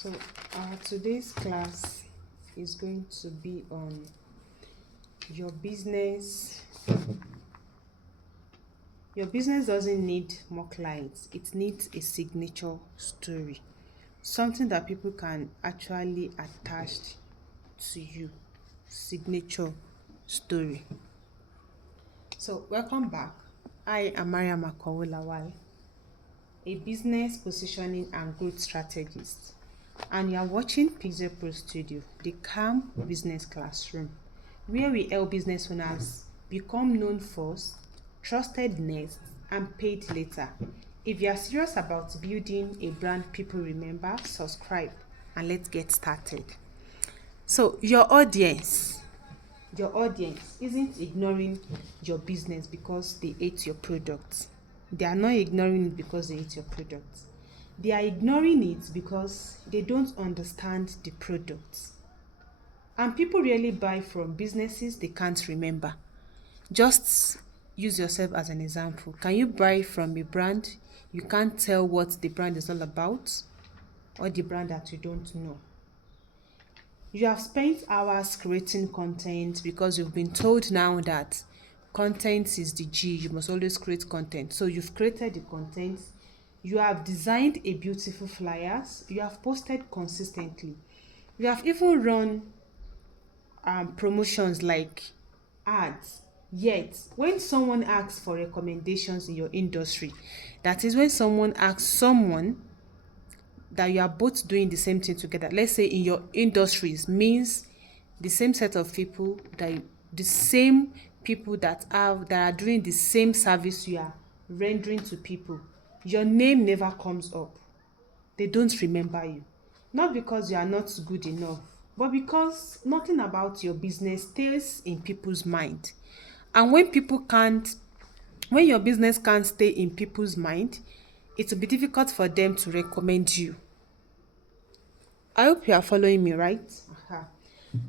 So our today's class is going to be on your business. Your business doesn't need more clients. It needs a signature story. Something that people can actually attach to you. Signature story. So welcome back. I am Akano-Lawal, a business positioning and growth strategist. And you are watching Pixel Pro Studio, the calm business classroom, where we help business owners become known first, trusted next, and paid later. If you are serious about building a brand people remember, subscribe and let's get started. So your audience isn't ignoring your business because they hate your product. They are not ignoring it because they hate your product. They are ignoring it because they don't understand the product. And people really buy from businesses they can't remember. Just use yourself as an example. Can you buy from a brand you can't tell what the brand is all about, or the brand that you don't know? You have spent hours creating content because you've been told now that content is the G. You must always create content. So you've created the content. You have designed a beautiful flyers. You have posted consistently. You have even run promotions like ads. Yet, when someone asks for recommendations in your industry, that is when someone asks someone that you are both doing the same thing together. Let's say in your industries means the same set of people the same people that are doing the same service you are rendering to people. Your name never comes up. They don't remember you. Not because you are not good enough, but because nothing about your business stays in people's mind. And when your business can't stay in people's mind, it will be difficult for them to recommend you. I hope you are following me, right? Uh-huh.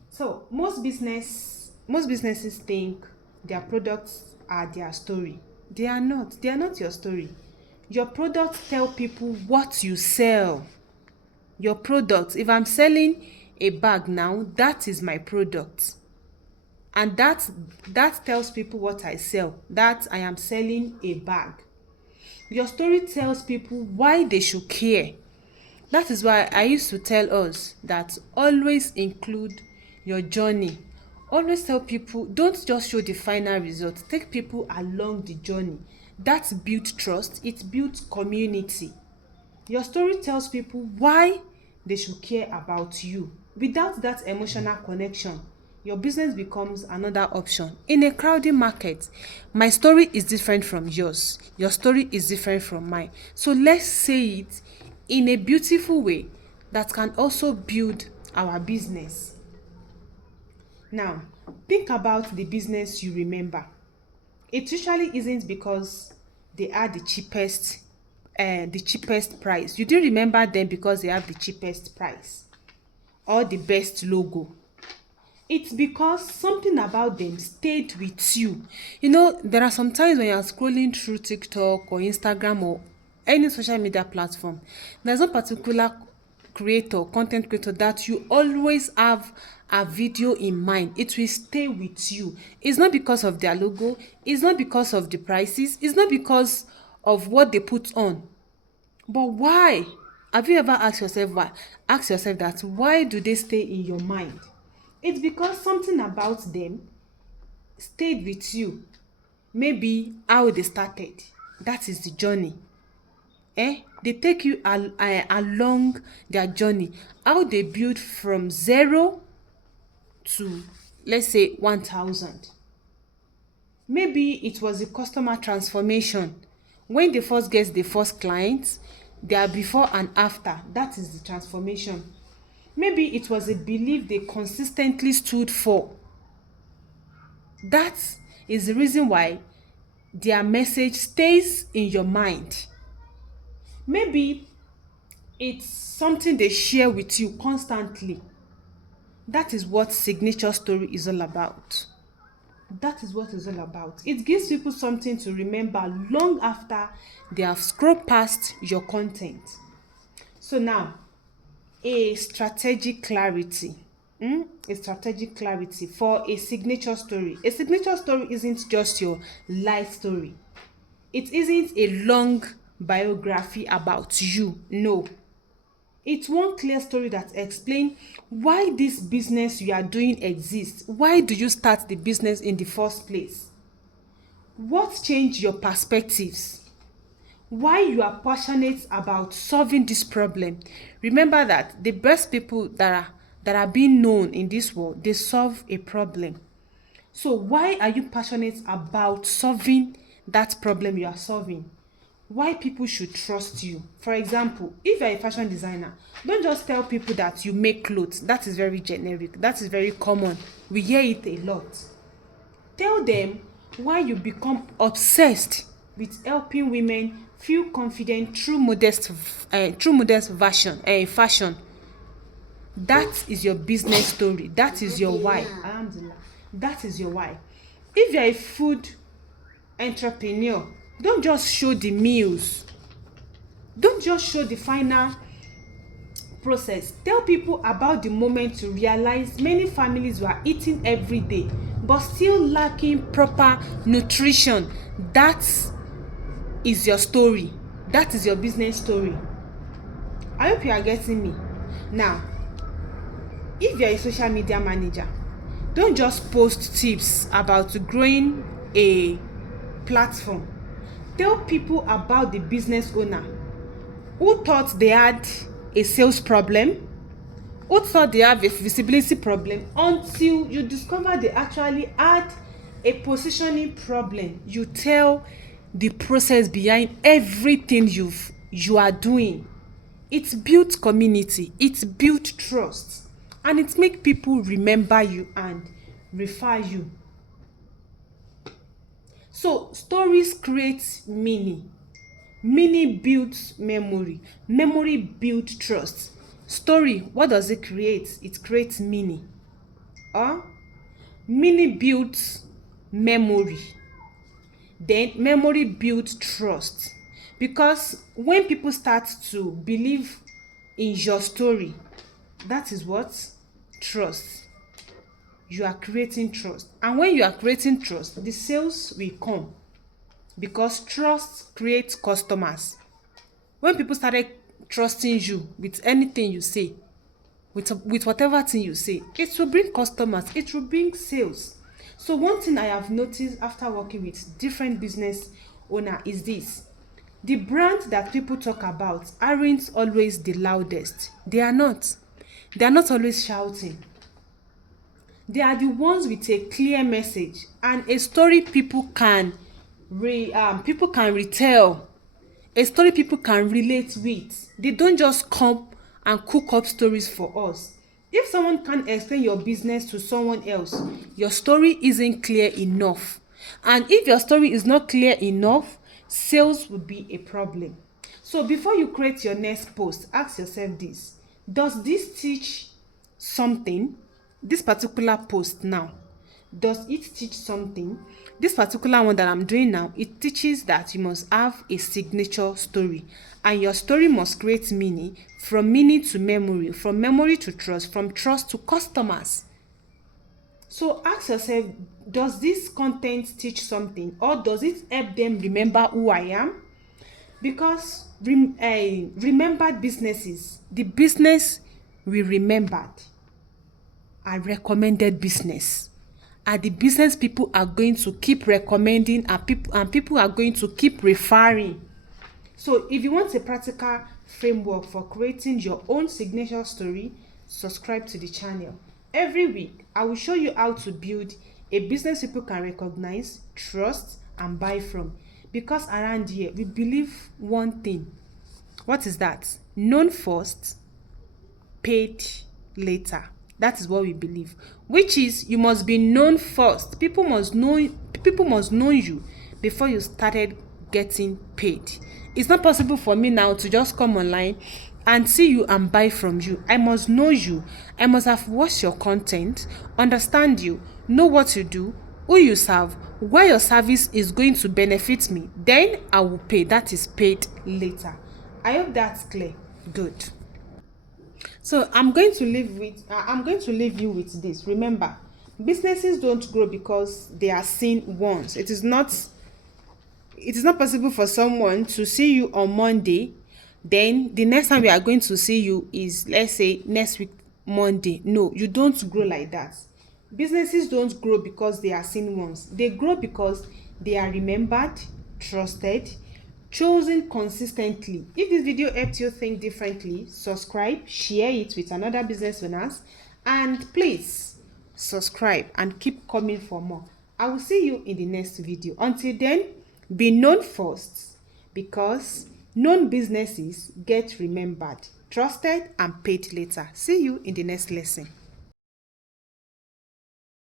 So most businesses think their products are their story. They are not. They are not your story. Your products tell people what you sell. Your product, if I'm selling a bag now, that is my product. And that tells people what I sell. That I am selling a bag. Your story tells people why they should care. That is why I used to tell us that always include your journey. Always tell people, don't just show the final result. Take people along the journey. That builds trust. It builds community. Your story tells people why they should care about you. Without that emotional connection, your business becomes another option. In a crowded market, my story is different from yours. Your story is different from mine. So let's say it in a beautiful way that can also build our business. Now, think about the business you remember. It usually isn't because they are the cheapest price. You do remember them because they have the cheapest price or the best logo. It's because something about them stayed with you. There are some times when you're scrolling through TikTok or Instagram or any social media platform, there's no particular content creator that you always have a video in mind. It will stay with you. It's not because of their logo, it's not because of the prices, it's not because of what they put on. But why? Have you ever asked yourself why? Ask yourself that why do they stay in your mind? It's because something about them stayed with you. Maybe how they started. That is the journey. They take you along their journey. How they build from zero to, let's say, 1,000. Maybe it was a customer transformation. When they first get the first clients, they are before and after. That is the transformation. Maybe it was a belief they consistently stood for. That is the reason why their message stays in your mind. Maybe it's something they share with you constantly. That is what signature story is all about. That is what it's all about. It gives people something to remember long after they have scrolled past your content. So now, a strategic clarity. A strategic clarity for a signature story. A signature story isn't just your life story. It isn't a long biography about you. No. It's one clear story that explains why this business you are doing exists. Why do you start the business in the first place? What changed your perspectives? Why you are passionate about solving this problem. Remember that the best people that are being known in this world, they solve a problem. So why are you passionate about solving that problem you are solving? Why people should trust you? For example, if you're a fashion designer, don't just tell people that you make clothes. That is very generic. That is very common. We hear it a lot. Tell them why you become obsessed with helping women feel confident through modest fashion. That is your business story. That is your why. Alhamdulillah. That is your why. If you're a food entrepreneur, don't just show the meals. Don't just show the final process. Tell people about the moment to realize many families were eating every day but still lacking proper nutrition. That is your story. That is your business story. I hope you are getting me. Now, if you are a social media manager, don't just post tips about growing a platform. Tell people about the business owner who thought they had a sales problem, who thought they have a visibility problem, until you discover they actually had a positioning problem. You tell the process behind everything you are doing. It builds community, it builds trust, and it makes people remember you and refer you. So stories create meaning. Meaning builds memory. Memory builds trust. Story, what does it create? It creates meaning. Meaning builds memory. Then memory builds trust. Because when people start to believe in your story, that is what? Trust. You are creating trust. And when you are creating trust, the sales will come. Because trust creates customers. When people started trusting you with anything you say, with whatever thing you say, it will bring customers, it will bring sales. So one thing I have noticed after working with different business owner is this: the brand that people talk about aren't always the loudest. They are not always shouting. They are the ones with a clear message and a story people can retell, a story people can relate with. They don't just come and cook up stories for us. If someone can't explain your business to someone else, your story isn't clear enough. And if your story is not clear enough, sales will be a problem. So before you create your next post, ask yourself this: does this teach something? This particular post now, does it teach something? This particular one that I'm doing now, it teaches that you must have a signature story, and your story must create meaning, from meaning to memory, from memory to trust, from trust to customers. So ask yourself, does this content teach something, or does it help them remember who I am? Because remembered businesses, the business we remembered, are recommended business, and the business people are going to keep recommending, and people are going to keep referring. So if you want a practical framework for creating your own signature story, subscribe to the channel. Every week I will show you how to build a business people can recognize, trust, and buy from. Because around here we believe one thing. What is that? Known first, paid later. That is what we believe, which is you must be known first. People must know you before you started getting paid. It's not possible for me now to just come online and see you and buy from you. I must know you. I must have watched your content, understand you, know what you do, who you serve, why your service is going to benefit me. Then I will pay. That is paid later. I hope that's clear. Good. So I'm going to leave you with this. Remember, businesses don't grow because they are seen once. It is not possible for someone to see you on Monday, then the next time we are going to see you is, let's say, next week Monday. No, you don't grow like that. Businesses don't grow because they are seen once. They grow because they are remembered, trusted, chosen consistently. If this video helped you think differently, subscribe, share it with another business owners, and please subscribe and keep coming for more. I will see you in the next video. Until then, be known first, because known businesses get remembered, trusted, and paid later. See you in the next lesson.